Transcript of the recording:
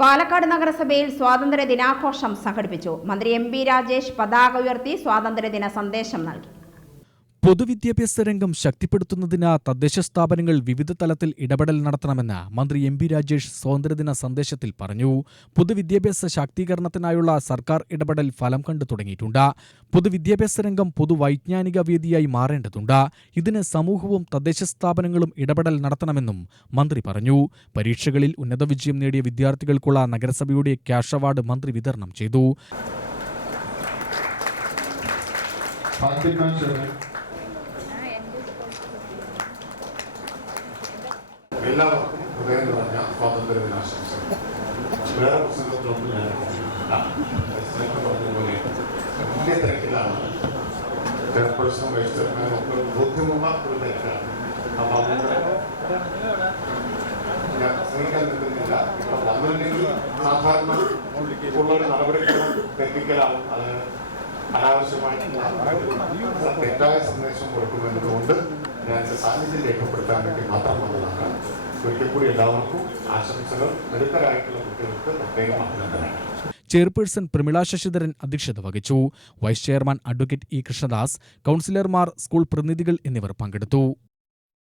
പാലക്കാട് നഗരസഭയിൽ സ്വാതന്ത്ര്യ ദിനാഘോഷം സംഘടിപ്പിച്ചു. മന്ത്രി എം രാജേഷ് പതാക ഉയർത്തി സ്വാതന്ത്ര്യദിന സന്ദേശം നൽകി. പൊതുവിദ്യാഭ്യാസ രംഗം ശക്തിപ്പെടുത്തുന്നതിന് തദ്ദേശ സ്ഥാപനങ്ങൾ വിവിധ തലത്തിൽ ഇടപെടൽ നടത്തണമെന്ന് മന്ത്രി എം പി രാജേഷ് സ്വാതന്ത്ര്യദിന സന്ദേശത്തിൽ പറഞ്ഞു. പൊതുവിദ്യാഭ്യാസ ശാക്തീകരണത്തിനായുള്ള സർക്കാർ ഇടപെടൽ ഫലം കണ്ടു തുടങ്ങിയിട്ടുണ്ട്. പൊതുവിദ്യാഭ്യാസ രംഗം പൊതുവൈജ്ഞാനിക വേദിയായി മാറേണ്ടതുണ്ട്. ഇതിന് സമൂഹവും തദ്ദേശ സ്ഥാപനങ്ങളും ഇടപെടൽ നടത്തണമെന്നും മന്ത്രി പറഞ്ഞു. പരീക്ഷകളിൽ ഉന്നത വിജയം നേടിയ വിദ്യാർത്ഥികൾക്കുള്ള നഗരസഭയുടെ ക്യാഷ് അവാർഡ് മന്ത്രി വിതരണം ചെയ്തു. എല്ലാവർക്കും ഹൃദയം നിറഞ്ഞ സ്വാതന്ത്ര്യ ദിനാശംസകൾ വേറെ പ്രസംഗത്തിലൊന്നും ഞാൻ പറഞ്ഞതുപോലെ വലിയ തിരക്കിലാണ് ചെയർപേഴ്സണും വൈസ് ചെയർമാനും ഒക്കെ ബോധ്യമുള്ള ഒരു തിരക്കാണ് അപ്പം അതുകൊണ്ട് ഞാൻ പ്രസംഗിക്കാൻ നിൽക്കുന്നില്ല ഇവിടെ വന്നില്ലെങ്കിൽ സാധാരണ ഉള്ളൊരു നടപടിക്രമം തെറ്റിക്കലാവും അത് അനാവശ്യമായിട്ടുള്ള തെറ്റായ സന്ദേശം കൊടുക്കുമെന്നതുകൊണ്ട് ഞാൻ എന്റെ സാന്നിധ്യം രേഖപ്പെടുത്താൻ വേണ്ടി മാത്രം വന്നതാണ് ഒരിക്കൽ കൂടി എല്ലാവർക്കും ആശംസകൾ. മിടുക്കരായിട്ടുള്ള കുട്ടികൾക്ക് പ്രത്യേകം അഭിനന്ദനങ്ങൾ. ചെയർപേഴ്സൺ പ്രമിള ശശിധരൻ അധ്യക്ഷത വഹിച്ചു. Vice chairman advocate E Krishnadas കൗൺസിലർമാർ സ്കൂൾ പ്രതിനിധികൾ എന്നിവർ പങ്കെടുത്തു.